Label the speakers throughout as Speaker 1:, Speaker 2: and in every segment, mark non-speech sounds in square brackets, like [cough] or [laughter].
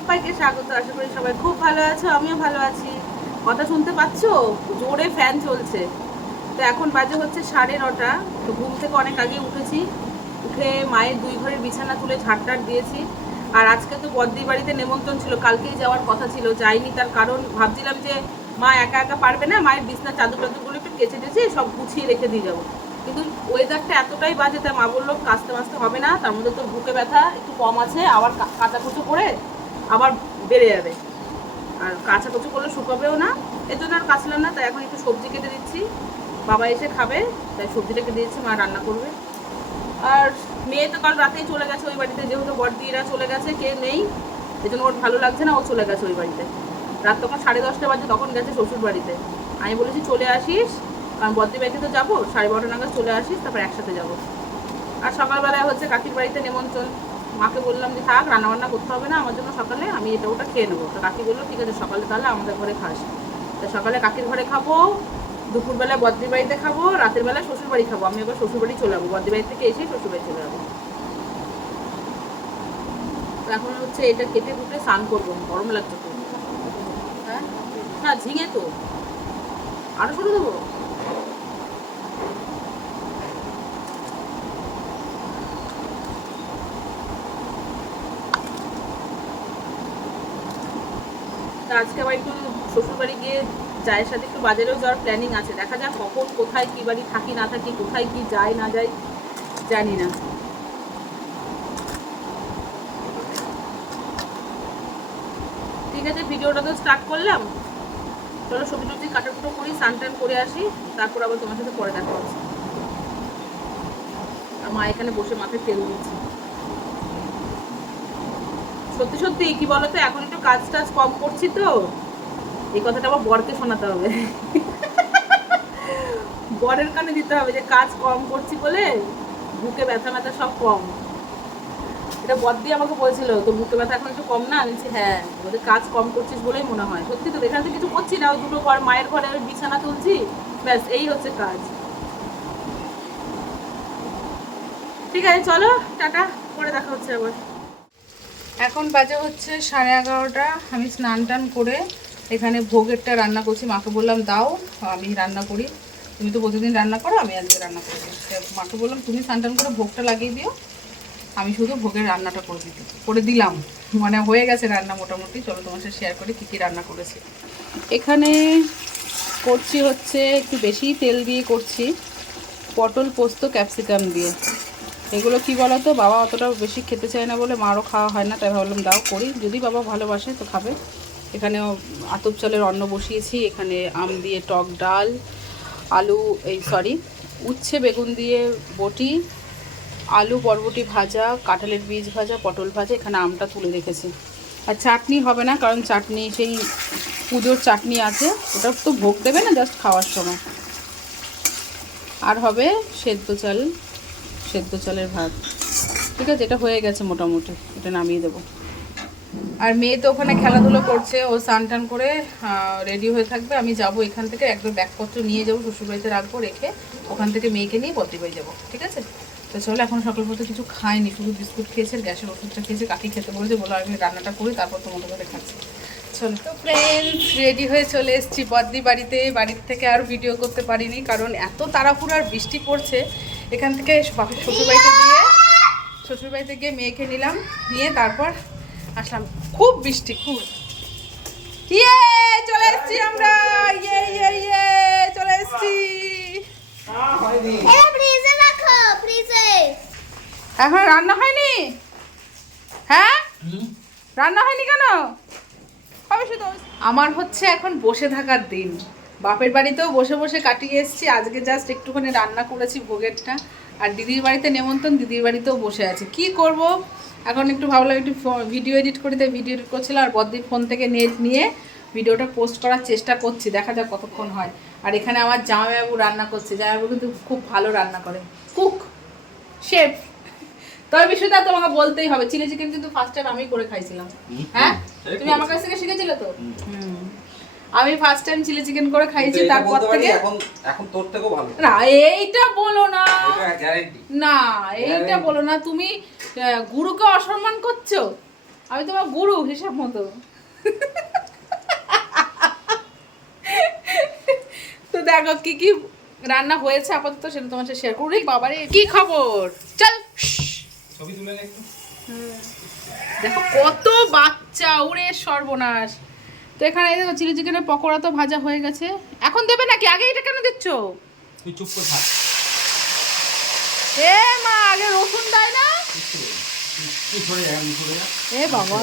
Speaker 1: সবাইকে স্বাগত। আশা করি সবাই খুব ভালো আছো, আমিও ভালো আছি। কথা শুনতে পাচ্ছো? জোরে ফ্যান চলছে। তো এখন বাজে হচ্ছে সাড়ে নটা। তো ঘুম থেকে অনেক আগে উঠেছি। উঠে মায়ের দুই ঘরের বিছানা তুলে ঝাড়টার দিয়েছি। আর আজকে তো বদ্দির বাড়িতে নেমন্ত্রণ ছিল, কালকেই যাওয়ার কথা ছিল, যাইনি তার কারণ ভাবছিলাম যে মা একা একা পারবে না, মায়ের বিছনা চাদর টাদুরগুলো একটু কেচে টেচে সব গুছিয়ে রেখে দিয়ে যাব। কিন্তু ওয়েদারটা এতটাই বাজে, তাই মা বলল কাচতে মাসতে হবে না, তার মধ্যে তোর বুকে ব্যথা, একটু কম আছে, আবার কাঁচা কাচাকুচো করে আবার বেড়ে যাবে। আর কাচাকুচো করলে শুকাবেও না, এর জন্য আর কাচলাম না, তাই এখন একটু সবজি কেটে দিচ্ছি। বাবা এসে খাবে, তাই সবজিটা কেটে দিচ্ছি, মা রান্না করবে। আর মেয়ে তো কাল রাতেই চলে গেছে ওই বাড়িতে, যেহেতু বড়দিরা চলে গেছে কে নেই, এই জন্য ওর ভালো লাগছে না, ও চলে গেছে ওই বাড়িতে। রাত তখন সাড়ে দশটা বাজে, তখন গেছে শ্বশুর বাড়িতে। আমি বলেছি, চলে আসিস, কারণ বদ্রি বাড়িতে তো যাব, সাড়ে বারোটা নাগাদ চলে আসিস, তারপর একসাথে যাব। আর সকালবেলায় হচ্ছে কাকির বাড়িতে নেমন্তন্ন। মাকে বললাম যে থাক, রান্নাবান্না করতে হবে না, আমার জন্য সকালে, আমি এটা ওটা খেয়ে নেব। তো কাকি বলল, ঠিক আছে, সকালে তাহলে আমাদের ঘরে খাস। তো সকালে কাকির ঘরে খাব, দুপুরবেলায় বদ্রি বাড়িতে খাব, রাতের বেলা শ্বশুর বাড়ি খাব। আমি এবার শ্বশুর বাড়ি চলে যাব বদ্রি বাড়ি থেকে এসেই শ্বশুর বাড়ি চলে যাব। এখন হচ্ছে এটা কেটে কুটে স্নান করব, গরম লাগছে হ্যাঁ? না, ঝিঙে তো। আরও ছোটো দেবো? তা আজকে আবার একটু শ্বশুরবাড়ি গিয়ে জায়ের সাথে একটু বাজারেও যাওয়ার প্ল্যানিং আছে। দেখা যাক কখন, কোথায়, কী বাড়ি থাকি, না থাকি, কোথায় কি যায়, না যায়, জানি না। ঠিক আছে, ভিডিওটা তো স্টার্ট করলাম। চলো সবজি টবজি কাটাকুটো করি, স্নান টান করে আসি, তারপর আবার তোমার সাথে পরে দেখা হচ্ছে আর মা এখানে বসে মাথায় তেল দিচ্ছে। সত্যি সত্যি, কি বলতো, এখন একটু কাজ টাজ কম করছি তো। এই কথাটা আবার বরকে শোনাতে হবে। বরের কানে দিতে হবে যে কাজ কম করছি বলে বুকে ব্যথা ব্যথা সব কম। এটা বদ্দি আমাকে বলছিল তো বুকে ব্যথা এখন একটু কম না? আমি হ্যাঁ ওদের কাজ কম করছিস বলেই মনে হয়। সত্যি তো, এখানে তো কিছু করছি না, ওই দুটো ঘর মায়ের ঘরে ওই বিছানা তুলছি, ব্যাস, এই হচ্ছে কাজ। ঠিক আছে, চলো, টাটা, পরে দেখা হচ্ছে আবার। এখন বাজে হচ্ছে সাড়ে এগারোটা। আমি স্নান টান করে এখানে ভোগেরটা রান্না করছি। মাকে বললাম, দাও, আমি রান্না করি। তুমি তো প্রতিদিন রান্না করো, আমি আজকে রান্না করে মাকে বললাম, তুমি স্নান টান করে ভোগটা লাগিয়ে দিও। আমি শুধু ভোগের রান্নাটা করে দিতে, করে দিলাম। মানে হয়ে গেছে রান্না মোটামুটি। চলো তোমার সাথে শেয়ার করি কী কী রান্না করেছি। এখানে করছি হচ্ছে, একটু বেশি তেল দিয়ে করছি। পটল পোস্ত, ক্যাপসিকাম দিয়ে। এগুলো কি বলো তো বাবা অতটা বেশি খেতে চায় না বলে মারও খাওয়া হয় না, তাই ভাবলাম দাও করি। যদি বাবা ভালোবাসে তো খাবে। এখানেও আতপ চালের অন্ন বসিয়েছি। এখানে আম দিয়ে টক ডাল, আলু, এই সরি উচ্ছে, বেগুন দিয়ে বটি, আলু, বরবটি ভাজা, কাঁঠালের বীজ ভাজা, পটল ভাজা, এখানে আমটা তুলে রেখেছি। আর চাটনি হবে না, কারণ চাটনি, সেই পুজোর চাটনি আছে, ওটা তো ভোগ দেবে না জাস্ট খাওয়ার সময়। আর হবে সেদ্ধ চাল। সেদ্ধ চালের ভাত। ঠিক আছে, এটা হয়ে গেছে মোটামুটি, এটা নামিয়ে দেবো। আর মেয়ে তো ওখানে খেলাধুলো করছে, ও স্নান টান করে রেডি হয়ে থাকবে। আমি যাব এখান থেকে, একদম ব্যাগপত্র নিয়ে যাব, শ্বশুরবাড়িতে রাখব, রেখে ওখান থেকে মেয়েকে নিয়ে বদ্রি বাড়ি যাব, ঠিক আছে? তো চলো, এখন সকাল পর্যন্ত কিছু খাইনি, শুধু বিস্কুট খেয়েছে, গ্যাসের ওষুধটা খেয়েছে, কাকি খেতে বলেছে, বলো আমি রান্নাটা করি, তারপর তোমাদের সাথে খাচ্ছি। চলো, তো ফ্রেন্ডস রেডি হয়ে চলে এসেছি বদ্রি বাড়িতে বাড়ির থেকে আর ভিডিও করতে পারিনি, কারণ এত তাড়াহুড়ো আর বৃষ্টি পড়ছে এখান থেকে বাপের শ্বশুরবাড়িতে গিয়ে শ্বশুরবাড়িতে গিয়ে মেয়েকে নিলাম নিয়ে তারপর আসলাম। খুব বৃষ্টি খুব। ইয়ে চলে এসেছি আমরা। ইয়ে ইয়ে ইয়ে চলে এসেছি।
Speaker 2: এটা ফ্রিজে রাখো ফ্রিজে
Speaker 1: এখন রান্না হয়নি? হ্যাঁ? রান্না হয়নি কেন? আমার হচ্ছে এখন বসে থাকার দিন। বাপের বাড়িতেও বসে বসে কাটিয়ে এসেছি। আজকে জাস্ট একটুখানি রান্না করেছি ভোগেরটা। আর দিদির বাড়িতে নেমন্তন দিদির বাড়িতেও বসে আছে। কি করব? এখন একটু ভাবলাম একটু ভিডিও এডিট করে তাই ভিডিও এডিট করছিলাম আর বদ্দির ফোন থেকে নেট নিয়ে ভিডিওটা পোস্ট করার চেষ্টা করছি। দেখা যাক কতক্ষণ হয়। আর এখানে আমার জামাইবাবু রান্না করছে। জামাইবাবু কিন্তু খুব ভালো রান্না করে। Cook chef. তবে বিষয়টা তোমাকে বলতেই হবে চিলি চিকেন কিন্তু ফার্স্ট টাইম আমি করে খাইছিলাম। হ্যাঁ? তুমি আমার কাছ থেকে শিখেছিলে তো? হুম। আমি ফার্স্ট টাইম চিলি চিকেন করে খাইছি তারপর থেকে
Speaker 3: এখন এখন তোর থেকেও ভালো।
Speaker 1: না এইটা বলো না।
Speaker 3: এটা গ্যারান্টি
Speaker 1: না এইটা. বলো না তুমি গুরুকে অসম্মান করছ? আমি তোমার গুরু হিসাব মতো। তো দেখো কি কি রান্না হয়েছে আপাতত সেটা তোমার সাথে শেয়ার করি। বাবারে কি খবর? চল
Speaker 3: ছবি তুলে নে একটু।
Speaker 1: দেখো কত বাচ্চা উড়ে সর্বনাশ। তো এখানে এই দেখো চিলি চিকেনের পকোড়া তো ভাজা হয়ে গেছে। এখন দেবে নাকি? আগে এটা কেন দিচ্ছ?
Speaker 3: তুই চুপ করে থাক।
Speaker 1: এ মা আগে রসুন দেয় না? এ বাবা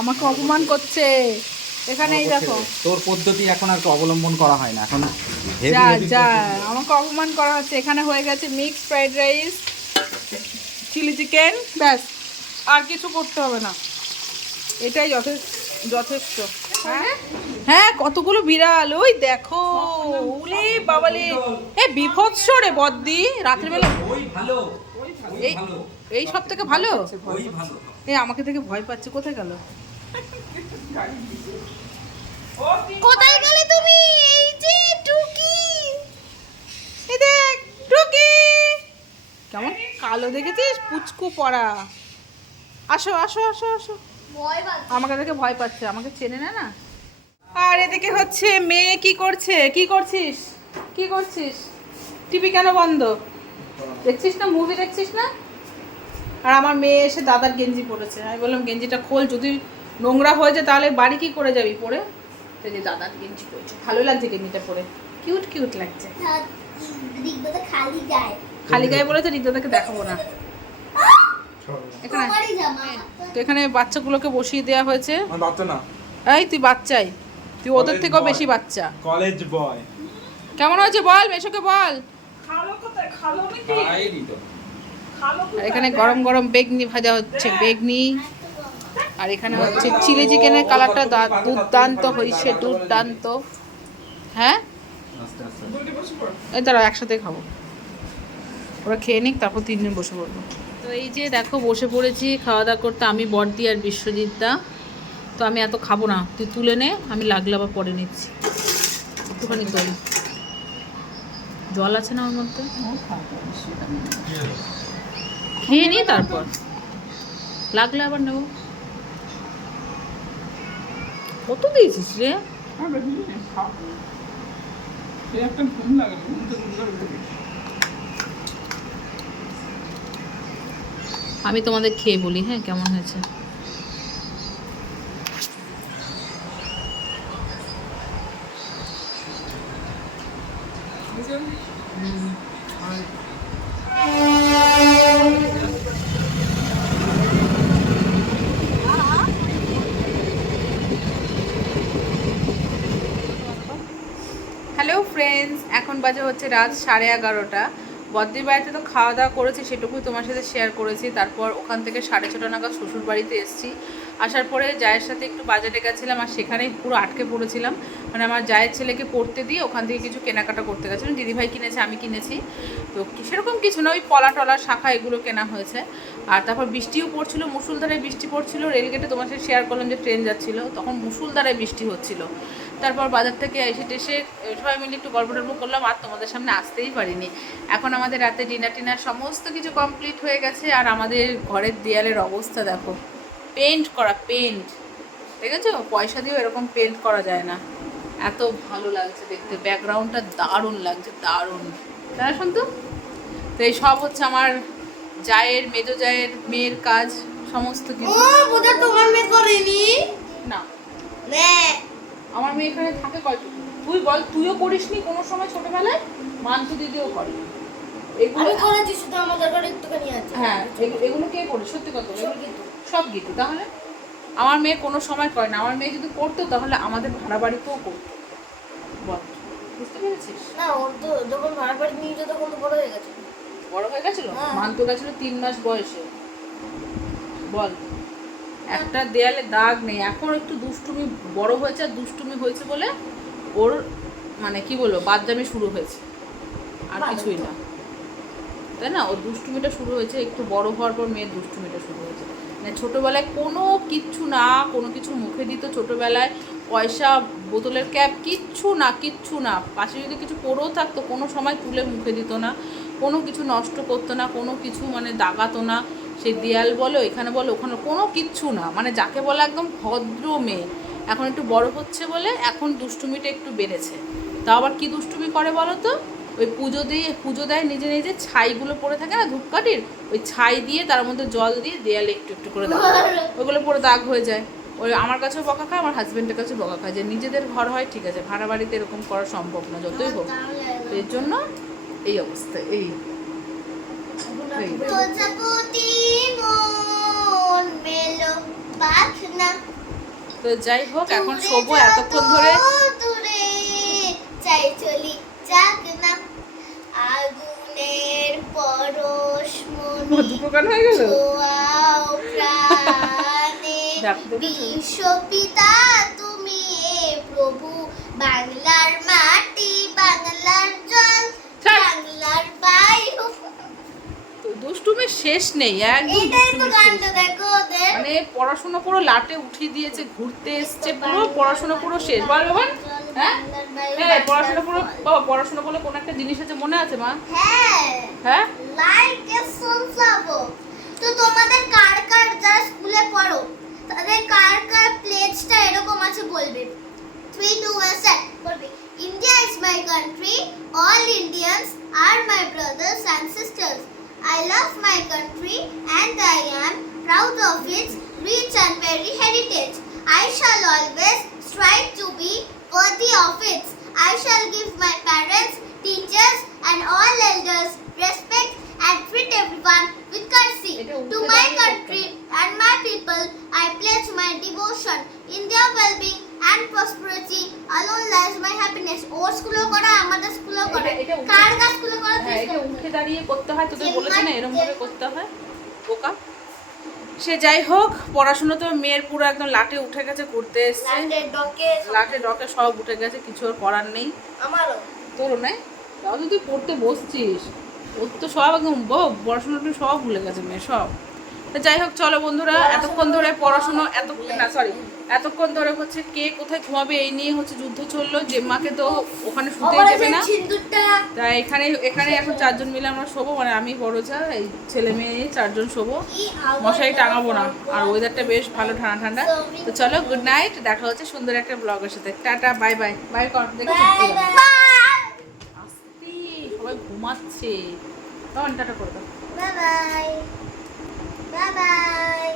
Speaker 1: আমাকে অপমান করছে। এখানে এই দেখো।
Speaker 3: তোর পদ্ধতি এখন আর অবলম্বন করা হয় না। এখন
Speaker 1: যা যা আমাকে অপমান করা হচ্ছে। এখানে হয়ে গেছে mix fried rice chilli chicken ব্যাস। আর কিছু করতে হবে না। এটাই যথেষ্ট যথেষ্ট। হ্যাঁ? হ্যাঁ কতগুলো বিড়াল? ওই দেখো উলে বাবালে। এ বিভৎস রে বদ্দি রাত্রে বেলা।
Speaker 3: ওই ভালো
Speaker 1: এই এই সব থেকে ভালো?
Speaker 3: ওই
Speaker 1: এ আমাকে থেকে ভয় পাচ্ছে কোথায় গেল?
Speaker 2: কোথায় গেলে তুমি? এই যে টুকি।
Speaker 1: এই দেখ টুকি। কেমন কালো দেখেছিস? পুচকু পড়া আসো আসো আসো আসো। আমাকে দেখে ভয় পাচ্ছে আমাকে চেনে না না। আর এদিকে হচ্ছে মেয়ে কি করছে? কি করছিস? কি করছিস? টিভি কেন বন্ধ? দেখছিস না? মুভি দেখছিস না? আর আমার মেয়ে এসে দাদার গেঞ্জি পরেছে। আমি বললাম গেঞ্জিটা খোল যদি নোংরা হয়ে যায় তাহলে বাড়ি কি করে যাবি পরে? তো যে দাদার গেঞ্জি পরেছে। ভালো লাগছে গেঞ্জিটা পরে। কিউট কিউট লাগছে।
Speaker 2: খালি গায়ে।
Speaker 1: খালি গায়ে বলেছে রিদাদাকে দেখাবো না। এখানে। তো এখানে বাচ্চাগুলোকে বসিয়ে দেওয়া হয়েছে।
Speaker 4: বাচ্চা না।
Speaker 1: এই তুই বাচ্চাই। তুই ওদের থেকেও বেশি বাচ্চা।
Speaker 4: College boy.
Speaker 1: কেমন হয়েছে বল মেশোকে বল। আর এখানে গরম গরম বেগনি ভাজা হচ্ছে বেগনি। আর এখানে হচ্ছে চিলি চিকেনের কালারটা দা- দুর্দান্ত হয়েছে দুর্দান্ত। হ্যাঁ?
Speaker 3: আস্তে আস্তে
Speaker 1: এই দাঁড়াও একসাথে খাব। ওরা খেয়ে নিক তারপর তিনজন বসে পড়ব। তো এই যে দেখো, বসে পড়েছি খাওয়া দাওয়া করতে। আমি বর্দি আর বিশ্বজিৎ দা তো আমি এত খাব না। তুই তুলে নে, আমি লাগলে আবার পরে নিচ্ছি। একটুখানি তোল জল আছে না ওর মধ্যে? খেয়ে নি তারপর। লাগলে আবার নেব। কত দিয়েছিস রে? আমি তোমাদের খেয়ে বলি হ্যাঁ কেমন হয়েছে? হ্যালো ফ্রেন্ডস এখন বাজে হচ্ছে রাত সাড়ে এগারোটা। বদ্রির বাড়িতে তো খাওয়া দাওয়া করেছি, সেটুকুই তোমার সাথে শেয়ার করেছি। তারপর ওখান থেকে সাড়ে ছটা নাগাদ শ্বশুর বাড়িতে এসেছি। আসার পরে জায়ের সাথে একটু বাজারে গেছিলাম আর সেখানেই পুরো আটকে পড়েছিলাম। মানে আমার জায়ের ছেলেকে পড়তে দিয়ে ওখান থেকে কিছু কেনাকাটা করতে গেছিলাম। দিদিভাই কিনেছে, আমি কিনেছি। তো সেরকম কিছু না, ওই পলা টলা, শাখা এগুলো কেনা হয়েছে। আর তারপর বৃষ্টিও পড়ছিল, মুসুলধারায় বৃষ্টি পড়ছিল। রেলগেটে তোমার সাথে শেয়ার করলাম যে ট্রেন যাচ্ছিল। তখন মুসুলধারায় বৃষ্টি হচ্ছিল। তারপর বাজার থেকে এসে টেসে সবাই মিলে একটু গল্প টল্প করলাম আর তোমাদের সামনে আসতেই পারিনি। এখন আমাদের রাতে ডিনার টিনার সমস্ত কিছু কমপ্লিট হয়ে গেছে আর আমাদের ঘরের দেয়ালের অবস্থা দেখো। পেন্ট করা পেন্ট দেখেছ? পয়সা দিয়েও এরকম পেন্ট করা যায় না। এত ভালো লাগছে দেখতে। ব্যাকগ্রাউন্ডটা দারুণ লাগছে দারুণ। তাই না সন্তু তো এই সব হচ্ছে আমার জায়ের মেজো জায়ের মেয়ের কাজ সমস্ত
Speaker 2: ও
Speaker 1: কিছু
Speaker 2: তোমার মেয়ে করেনি?
Speaker 1: না।
Speaker 2: নে।
Speaker 1: আমার মেয়ে এখানে থাকে কয়টুকু তুই বল তুইও করিসনি কোনো সময় ছোটবেলায়? মান্তু দিদিও করে। এগুলো
Speaker 2: আমি করেছি শুধু একটুখানি আছে।
Speaker 1: হ্যাঁ এগু- এগুলো কে করে সত্যি কথা সব গীতি তাহলে? আমার মেয়ে কোনো সময় করে না। আমার মেয়ে যদি করতো তাহলে আমাদের ভাড়া বাড়িতেও করতো। বল বুঝতে পেরেছিস?
Speaker 2: না ওর তো যখন ভাড়া বাড়ি নিয়ে যেত তখন তো বড় হয়ে গেছে
Speaker 1: বড় হয়ে গেছিল?
Speaker 2: হ্যাঁ।
Speaker 1: মান্ত গেছিল তিন মাস বয়সে। বল। একটা দেয়ালে দাগ নেই। এখন একটু দুষ্টুমি বড় হয়েছে আর দুষ্টুমি হয়েছে বলে ওর মানে কি বলব বাদজামি শুরু হয়েছে। আর কিছুই না। তাই না? ওর দুষ্টুমিটা শুরু হয়েছে একটু বড় হওয়ার পর মেয়ের দুষ্টুমিটা শুরু হয়েছে। মানে ছোটোবেলায় কোনো কিচ্ছু না কোনো কিছু মুখে দিত। ছোটোবেলায় পয়সা বোতলের ক্যাপ কিচ্ছু না কিচ্ছু না। পাশে যদি কিছু পড়েও থাকতো কোনো সময় তুলে মুখে দিত না। কোনো কিছু নষ্ট করতো না কোনো কিছু মানে দাগাতো না। সেই দেয়াল বলো, এখানে বলো, ওখানে কোনো কিচ্ছু না। মানে যাকে বলে একদম ভদ্র মেয়ে। এখন একটু বড় হচ্ছে বলে এখন দুষ্টুমিটা একটু বেড়েছে। তাও আবার কি দুষ্টুমি করে বলো তো? ওই পুজো দিয়ে, পুজো দেয় নিজে নিজে, ছাইগুলো পড়ে থাকে না ধূপকাঠির? ওই ছাই দিয়ে, তার মধ্যে জল দিয়ে দেয়ালে একটু একটু করে দাগ। ওইগুলো পরে দাগ হয়ে যায়। ওই আমার কাছেও বকা খায়, আমার হাজব্যান্ডের কাছেও বকা খায় যে নিজেদের ঘর হয়, ঠিক আছে, ভাড়া বাড়িতে এরকম করা সম্ভব না, যতই হোক। এর জন্য এই অবস্থা, এই। তো যাই হোক এখন শোবো এতক্ষণ ধরে।
Speaker 2: চাই চলি যাক না। আগুনের পরশ মনি
Speaker 1: দুটো গান হয়ে গেল? [laughs]
Speaker 2: বিশ্বপিতা তুমি এ প্রভু। বাংলার মাটি বাংলার জল
Speaker 1: ছাড়।
Speaker 2: বাংলার বায়ু
Speaker 1: তো দুষ্টুমির শেষ নেই একদম মানে পড়াশোনা পুরো লাটে উঠিয়ে দিয়েছে ঘুরতে এসছে পুরো পড়াশোনা পুরো শেষ। বল বাবা হ্যাঁ? এই পড়াশোনা পুরো বাবা পড়াশোনা বলে কোন একটা জিনিস আছে মনে আছে মা?
Speaker 2: হ্যাঁ।
Speaker 1: হ্যাঁ?
Speaker 2: লাইক তো তোমাদের কার কার যারা স্কুলে পড়ো তাদের কার কার প্লেটসটা এরকম আছে বলবে? থ্রি টু ওয়ান সেট বলবে India is my country all Indians are my brothers and sisters I love my country and I am proud of its rich and very heritage. I shall always strive to be worthy of it. I shall give my parents, teachers and all elders respect and treat everyone with courtesy. To my country and my people, I pledge my devotion. India well-being and prosperity alone lies my happiness. ওর স্কুলেও করা আমাদের স্কুলেও করা। কার কার স্কুলে করা
Speaker 1: হ্যাঁ এটা উঠে দাঁড়িয়ে করতে হয় তোদের বলেছে না এরকম করে করতে হয়। বোকা। সে যাই হোক পড়াশোনা তো মেয়ের পুরো একদম লাটে উঠে গেছে ঘুরতে এসছে। লাটে ডকে সব। উঠে গেছে কিছু আর করার নেই।
Speaker 2: আমারও।
Speaker 1: তোরও নাই? তাও তো তুই পড়তে বসছিস। ওর তো সব একদম ব- পড়াশোনা টু সব ভুলে গেছে মেয়ে সব। তো যাই হোক চলো বন্ধুরা এতক্ষণ ধরে পড়াশোনা এত না সরি এতক্ষণ ধরে হচ্ছে কে কোথায় ঘুমাবে এই নিয়ে হচ্ছে যুদ্ধ চলল। যে মাকে তো ওখানে শুতেই দেবে না। তাই এখানে এখানে এখন চারজন মিলে আমরা শোবো মানে আমি বড় যা এই ছেলে মেয়ে চারজন শোবো। মশারি টাঙাবো না আর ওয়েদারটা বেশ ভালো ঠান্ডা ঠান্ডা। তো চলো গুড নাইট দেখা হচ্ছে সুন্দর একটা ব্লগের সাথে। টাটা বাই বাই বাই কর দেখো
Speaker 2: বাই বাই
Speaker 1: সবাই ঘুমাচ্ছে। তখন টাটা করে দাও।
Speaker 2: Bye bye bye